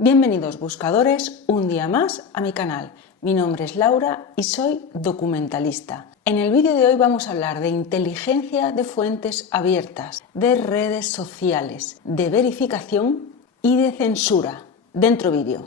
Bienvenidos buscadores un día más a mi canal. Mi nombre es Laura y soy documentalista. En el vídeo de hoy vamos a hablar de inteligencia de fuentes abiertas, de redes sociales, de verificación y de censura. Dentro vídeo.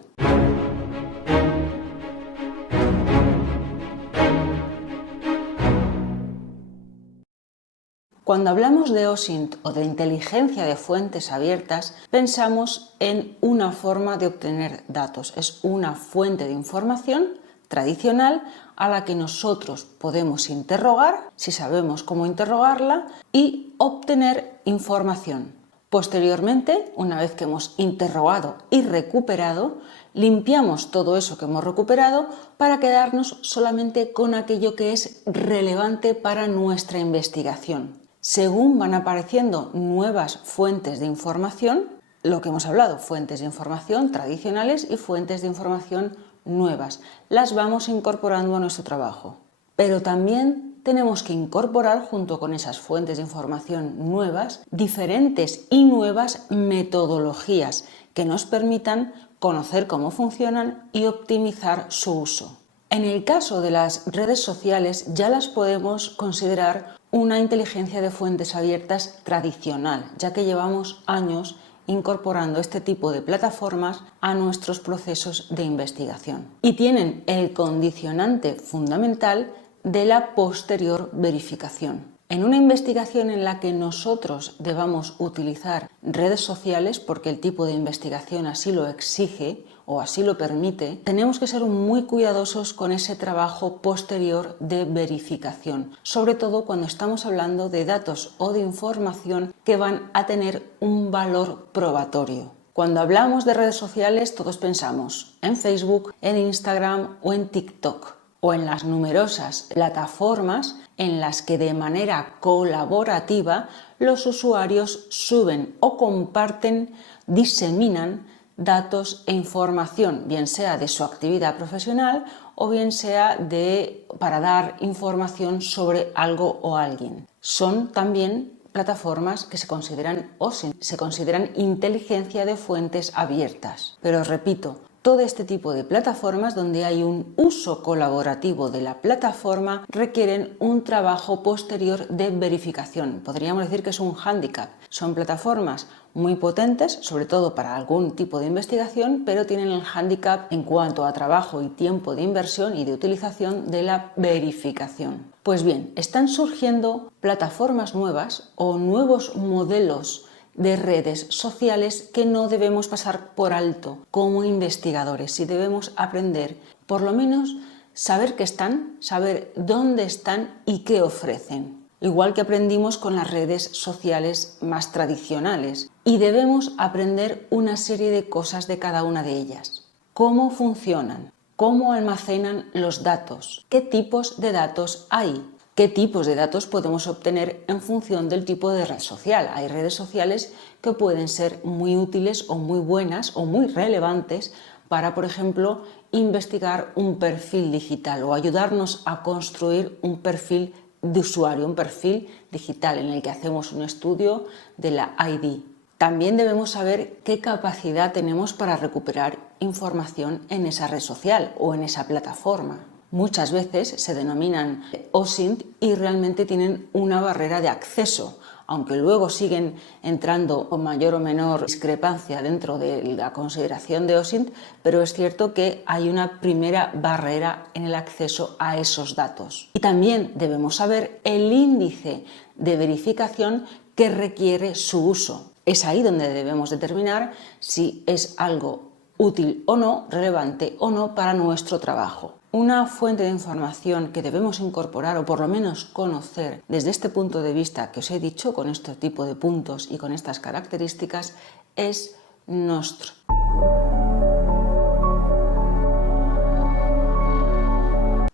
Cuando hablamos de OSINT o de inteligencia de fuentes abiertas, pensamos en una forma de obtener datos. Es una fuente de información tradicional a la que nosotros podemos interrogar, si sabemos cómo interrogarla, y obtener información. Posteriormente, una vez que hemos interrogado y recuperado, limpiamos todo eso que hemos recuperado para quedarnos solamente con aquello que es relevante para nuestra investigación. Según van apareciendo nuevas fuentes de información, lo que hemos hablado, fuentes de información tradicionales y fuentes de información nuevas, las vamos incorporando a nuestro trabajo. Pero también tenemos que incorporar junto con esas fuentes de información nuevas, diferentes y nuevas metodologías que nos permitan conocer cómo funcionan y optimizar su uso. En el caso de las redes sociales ya las podemos considerar una inteligencia de fuentes abiertas tradicional, ya que llevamos años incorporando este tipo de plataformas a nuestros procesos de investigación. Y tienen el condicionante fundamental de la posterior verificación. En una investigación en la que nosotros debamos utilizar redes sociales, porque el tipo de investigación así lo exige o así lo permite, tenemos que ser muy cuidadosos con ese trabajo posterior de verificación, sobre todo cuando estamos hablando de datos o de información que van a tener un valor probatorio. Cuando hablamos de redes sociales, todos pensamos en Facebook, en Instagram o en TikTok, o en las numerosas plataformas en las que de manera colaborativa los usuarios suben o comparten, diseminan datos e información, bien sea de su actividad profesional o bien sea para dar información sobre algo o alguien. Son también plataformas que se consideran inteligencia de fuentes abiertas. Pero os repito, todo este tipo de plataformas donde hay un uso colaborativo de la plataforma requieren un trabajo posterior de verificación. Podríamos decir que es un hándicap. Son plataformas muy potentes, sobre todo para algún tipo de investigación, pero tienen el hándicap en cuanto a trabajo y tiempo de inversión y de utilización de la verificación. Pues bien, están surgiendo plataformas nuevas o nuevos modelos de redes sociales que no debemos pasar por alto como investigadores y debemos aprender, por lo menos, saber qué están, saber dónde están y qué ofrecen. Igual que aprendimos con las redes sociales más tradicionales, y debemos aprender una serie de cosas de cada una de ellas. ¿Cómo funcionan? ¿Cómo almacenan los datos? ¿Qué tipos de datos hay? ¿Qué tipos de datos podemos obtener en función del tipo de red social? Hay redes sociales que pueden ser muy útiles o muy buenas o muy relevantes para, por ejemplo, investigar un perfil digital o ayudarnos a construir un perfil de usuario, un perfil digital en el que hacemos un estudio de la ID. También debemos saber qué capacidad tenemos para recuperar información en esa red social o en esa plataforma. Muchas veces se denominan OSINT y realmente tienen una barrera de acceso, aunque luego siguen entrando con mayor o menor discrepancia dentro de la consideración de OSINT, pero es cierto que hay una primera barrera en el acceso a esos datos. Y también debemos saber el índice de verificación que requiere su uso. Es ahí donde debemos determinar si es algo útil o no, relevante o no para nuestro trabajo. Una fuente de información que debemos incorporar o por lo menos conocer desde este punto de vista que os he dicho, con este tipo de puntos y con estas características, es Nostr.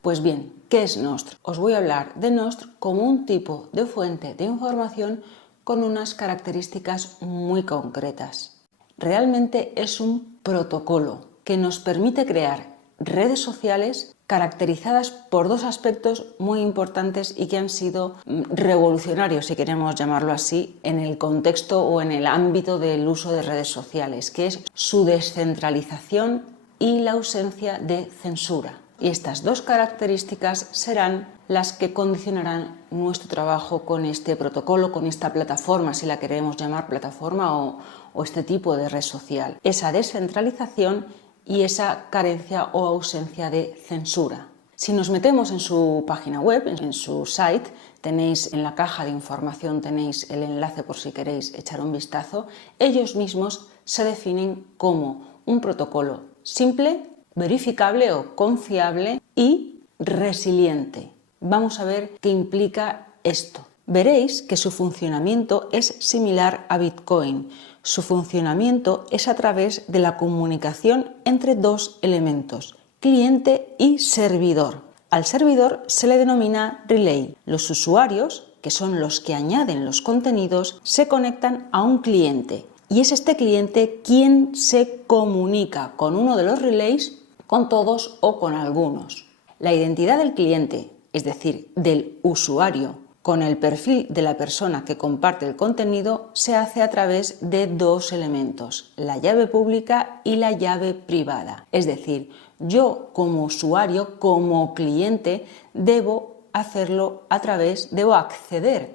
Pues bien, ¿qué es Nostr? Os voy a hablar de Nostr como un tipo de fuente de información con unas características muy concretas. Realmente es un protocolo que nos permite crear redes sociales caracterizadas por dos aspectos muy importantes y que han sido revolucionarios, si queremos llamarlo así, en el contexto o en el ámbito del uso de redes sociales, que es su descentralización y la ausencia de censura. Y estas dos características serán las que condicionarán nuestro trabajo con este protocolo, con esta plataforma, si la queremos llamar plataforma o este tipo de red social. Esa descentralización y esa carencia o ausencia de censura. Si nos metemos en su página web, en su site, tenéis en la caja de información tenéis el enlace por si queréis echar un vistazo. Ellos mismos se definen como un protocolo simple, verificable o confiable y resiliente. Vamos a ver qué implica esto. Veréis que su funcionamiento es similar a Bitcoin. Su funcionamiento es a través de la comunicación entre dos elementos, cliente y servidor. Al servidor se le denomina relay. Los usuarios, que son los que añaden los contenidos, se conectan a un cliente y es este cliente quien se comunica con uno de los relays, con todos o con algunos. La identidad del cliente, es decir, del usuario, con el perfil de la persona que comparte el contenido se hace a través de dos elementos, la llave pública y la llave privada. Es decir, yo como usuario, como cliente, debo acceder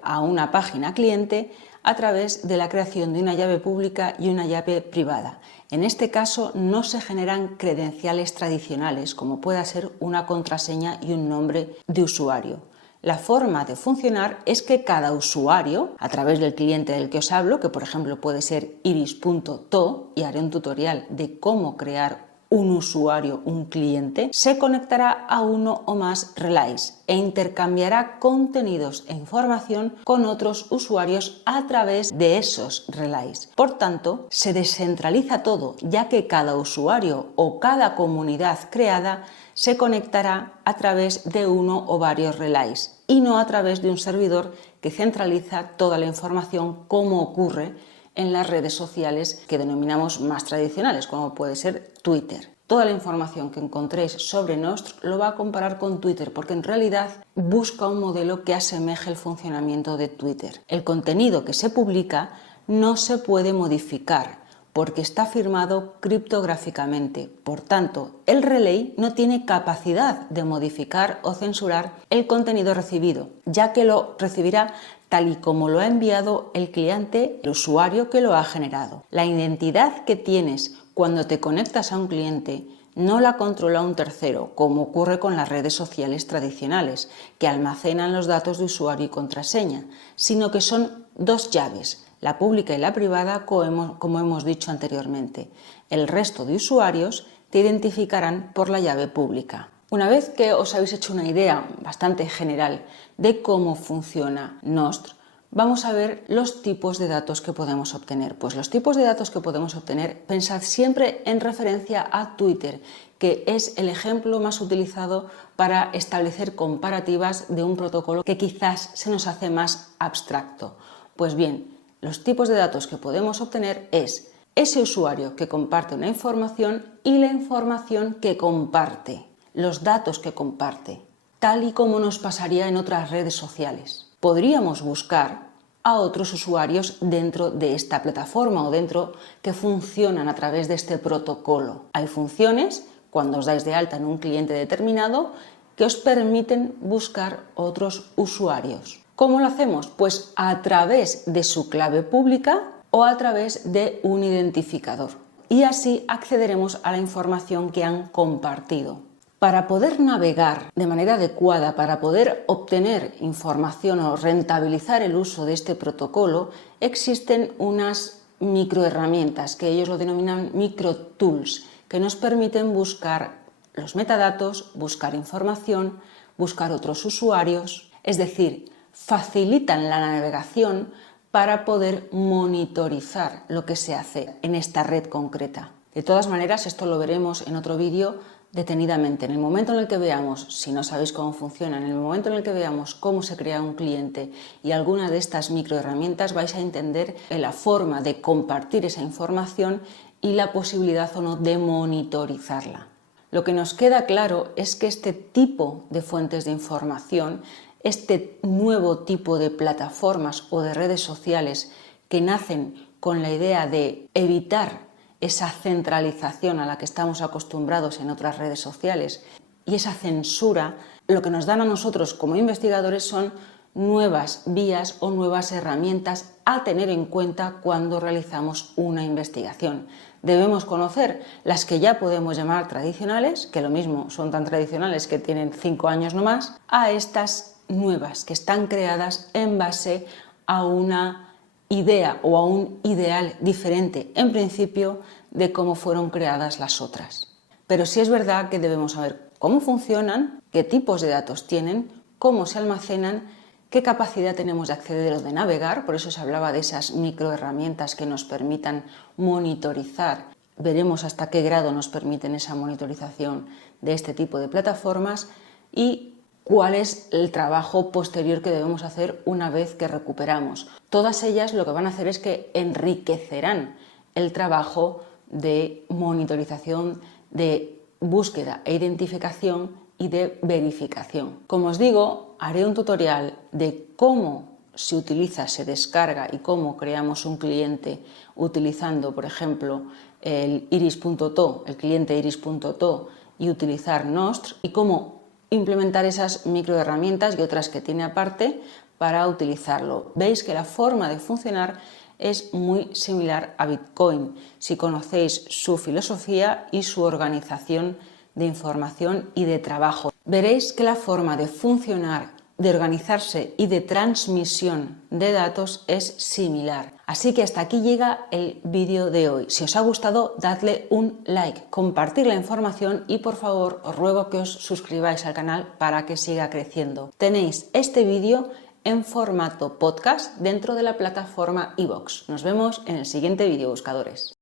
a una página cliente a través de la creación de una llave pública y una llave privada. En este caso no se generan credenciales tradicionales, como pueda ser una contraseña y un nombre de usuario. La forma de funcionar es que cada usuario, a través del cliente del que os hablo, que por ejemplo puede ser iris.to, y haré un tutorial de cómo crear un usuario, un cliente, se conectará a uno o más relays e intercambiará contenidos e información con otros usuarios a través de esos relays. Por tanto, se descentraliza todo, ya que cada usuario o cada comunidad creada se conectará a través de uno o varios relays y no a través de un servidor que centraliza toda la información, como ocurre en las redes sociales que denominamos más tradicionales, como puede ser Twitter. Toda la información que encontréis sobre Nostr lo va a comparar con Twitter, porque en realidad busca un modelo que asemeje el funcionamiento de Twitter. El contenido que se publica no se puede modificar, porque está firmado criptográficamente. Por tanto, el relay no tiene capacidad de modificar o censurar el contenido recibido, ya que lo recibirá tal y como lo ha enviado el cliente, el usuario que lo ha generado. La identidad que tienes cuando te conectas a un cliente no la controla un tercero, como ocurre con las redes sociales tradicionales, que almacenan los datos de usuario y contraseña, sino que son dos llaves, la pública y la privada, como hemos dicho anteriormente. El resto de usuarios te identificarán por la llave pública. Una vez que os habéis hecho una idea bastante general de cómo funciona Nostr, vamos a ver los tipos de datos que podemos obtener. Pues los tipos de datos que podemos obtener, pensad siempre en referencia a Twitter, que es el ejemplo más utilizado para establecer comparativas de un protocolo que quizás se nos hace más abstracto. Pues bien, los tipos de datos que podemos obtener es ese usuario que comparte una información y la información que comparte, los datos que comparte, tal y como nos pasaría en otras redes sociales. Podríamos buscar a otros usuarios dentro de esta plataforma o dentro que funcionan a través de este protocolo. Hay funciones, cuando os dais de alta en un cliente determinado, que os permiten buscar otros usuarios. ¿Cómo lo hacemos? Pues a través de su clave pública o a través de un identificador. Y así accederemos a la información que han compartido. Para poder navegar de manera adecuada, para poder obtener información o rentabilizar el uso de este protocolo, existen unas microherramientas que ellos lo denominan microtools, que nos permiten buscar los metadatos, buscar información, buscar otros usuarios, es decir, facilitan la navegación para poder monitorizar lo que se hace en esta red concreta. De todas maneras, esto lo veremos en otro vídeo detenidamente. En el momento en el que veamos, si no sabéis cómo funciona, en el momento en el que veamos cómo se crea un cliente y alguna de estas microherramientas, vais a entender la forma de compartir esa información y la posibilidad o no de monitorizarla. Lo que nos queda claro es que este tipo de fuentes de información, este nuevo tipo de plataformas o de redes sociales que nacen con la idea de evitar esa centralización a la que estamos acostumbrados en otras redes sociales y esa censura, lo que nos dan a nosotros como investigadores son nuevas vías o nuevas herramientas a tener en cuenta cuando realizamos una investigación. Debemos conocer las que ya podemos llamar tradicionales, que lo mismo son tan tradicionales que tienen 5 años no más, a estas nuevas que están creadas en base a una idea o a un ideal diferente en principio de cómo fueron creadas las otras. Pero sí es verdad que debemos saber cómo funcionan, qué tipos de datos tienen, cómo se almacenan, qué capacidad tenemos de acceder o de navegar, por eso se hablaba de esas microherramientas que nos permitan monitorizar. Veremos hasta qué grado nos permiten esa monitorización de este tipo de plataformas y cuál es el trabajo posterior que debemos hacer una vez que recuperamos. Todas ellas lo que van a hacer es que enriquecerán el trabajo de monitorización, de búsqueda e identificación y de verificación. Como os digo, haré un tutorial de cómo se utiliza, se descarga y cómo creamos un cliente utilizando, por ejemplo, el iris.to, el cliente iris.to y utilizar Nostr y cómo implementar esas microherramientas y otras que tiene aparte para utilizarlo. Veis que la forma de funcionar es muy similar a Bitcoin, si conocéis su filosofía y su organización de información y de trabajo. Veréis que la forma de funcionar, de organizarse y de transmisión de datos es similar. Así que hasta aquí llega el vídeo de hoy. Si os ha gustado, dadle un like, compartir la información y por favor os ruego que os suscribáis al canal para que siga creciendo. Tenéis este vídeo en formato podcast dentro de la plataforma iVoox. Nos vemos en el siguiente vídeo, buscadores.